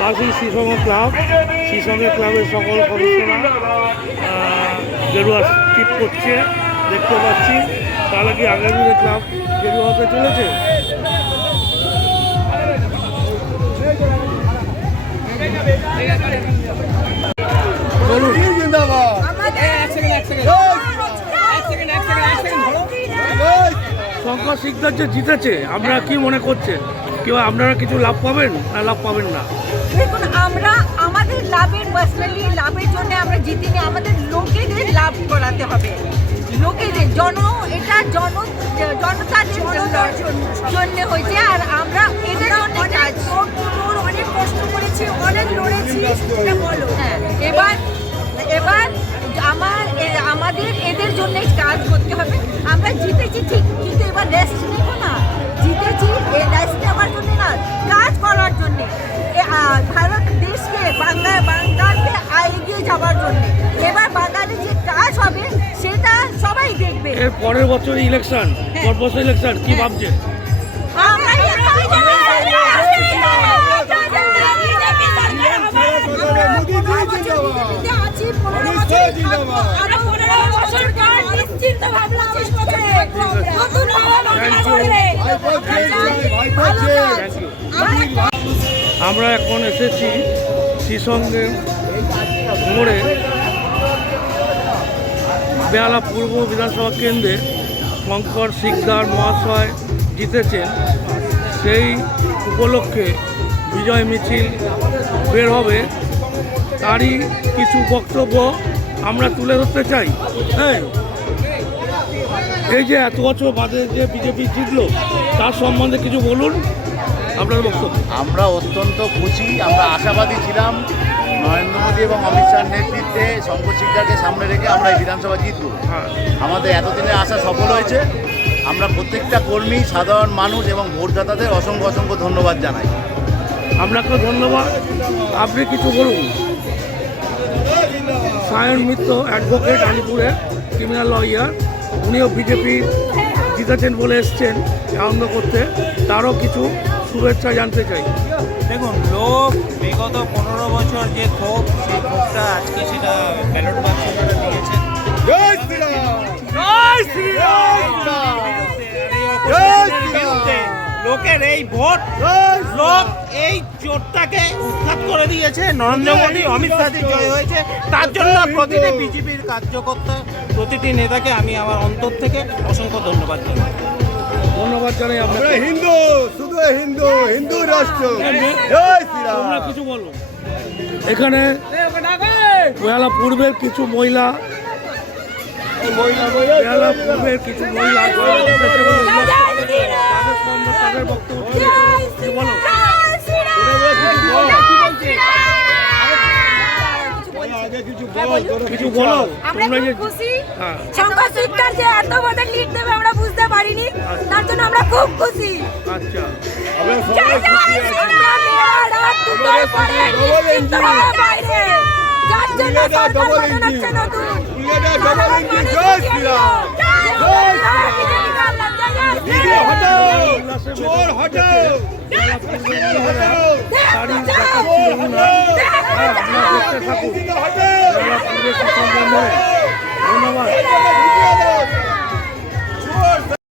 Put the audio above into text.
পাশেই শ্রীসঙ্গ ক্লাব, শ্রীসঙ্গ ক্লাবের সকল সদস্যরা গেরুয়া টিপ করছে দেখতে পাচ্ছি। তাহলে কি আগামী দিনে ক্লাব গেরুয়া হতে চলেছে? বলুন। শঙ্কর শিকদার যে জিতেছে, আপনারা কি মনে করছেন? কিংবা আপনারা কিছু লাভ পাবেন না লাভ পাবেন না? দেখুন, আমরা আমাদের লাভের পার্সোনালি লাভের জন্য আমরা জিতিনি, আমাদের লোকেদের লাভ করাতে হবে। লোকেদের এটা জনতার জন্য হয়েছে, আর আমরা এদের জন্য অনেক কষ্ট করেছি, অনেক লড়েছি। হ্যাঁ, এবার আমাদের এদের জন্যই কাজ করতে হবে। আমরা জিতেছি ঠিক, কিন্তু এবার রেস্ট নেব না। জিতেছি রেস্ট নেওয়ার জন্য না, কাজ করার জন্যে, ভারত দেশকে বাঙালকে এগিয়ে যাওয়ার জন্য। এবার বাঙালির যে কাজ হবে সেটা সবাই দেখবে। এর পরের বছর ইলেকশন, বছর ইলেকশন কি ভাবছেন? আমরা এখন এসেছি শ্রীসঙ্গে মোড়ে, বেহালা পূর্ব বিধানসভা কেন্দ্রে শঙ্কর শিকদার মহাশয় জিতেছেন। সেই উপলক্ষে বিজয় মিছিল বের হবে, তারই কিছু বক্তব্য আমরা তুলে ধরতে চাই। হ্যাঁ, এই যে এত বছর বাদে যে বিজেপি জিতলো, তার সম্বন্ধে কিছু বলুন আপনার বক্তব্য। আমরা অত্যন্ত খুশি, আমরা আশাবাদী ছিলাম নরেন্দ্র মোদী এবং অমিত শাহর নেতৃত্বে শঙ্কর শিকদারকে সামনে রেখে আমরা এই বিধানসভা জিতব। আমাদের এতদিনের আশা সফল হয়েছে। আমরা প্রত্যেকটা কর্মী, সাধারণ মানুষ এবং ভোটদাতাদের অসংখ্য অসংখ্য ধন্যবাদ জানাই। আপনাকে ধন্যবাদ। আপনি কিছু বলুন। সায়ন মিত্র অ্যাডভোকেট, আলিপুরের ক্রিমিনাল লয়ার, উনিও বিজেপি জিতেছেন বলে এসছেন আনন্দ করতে, তারও কিছু শুভেচ্ছা জানতে চাই। দেখুন, লোক বিগত 15 বছর যে ক্ষোভ, সেই ক্ষোভটা আজকে সেটা ব্যালট বাক্সে তারা দিয়েছেন। লোকের এই ভোট, লোক এই চোটটাকে উৎখাত করে দিয়েছে। নরেন্দ্র মোদী, অমিত শাহজি জয় হয়েছে, তার জন্য প্রতিটি বিজেপির কার্যকর্তা, প্রতিটি নেতাকে আমি আমার অন্তর থেকে অসংখ্য ধন্যবাদ জানাই। ধন্যবাদ জানাই আপনাকে। হিন্দু, শুধু হিন্দু রাষ্ট্র। জয় শ্রীরাম। তোমরা কিছু বলো। এখানে বেহালা পূর্বের কিছু মহিলা, বেহালা পূর্বের কিছু মহিলা তাদের বক্তব্য বলো। কিছু বলো। আমরা খুব খুশি, শঙ্কর শিকদার যে এত বড় লিড দেবে আমরা বুঝতে পারিনি, তার জন্য আমরা খুব খুশি। আচ্ছা, চোর হটাও। ধন্যবাদ।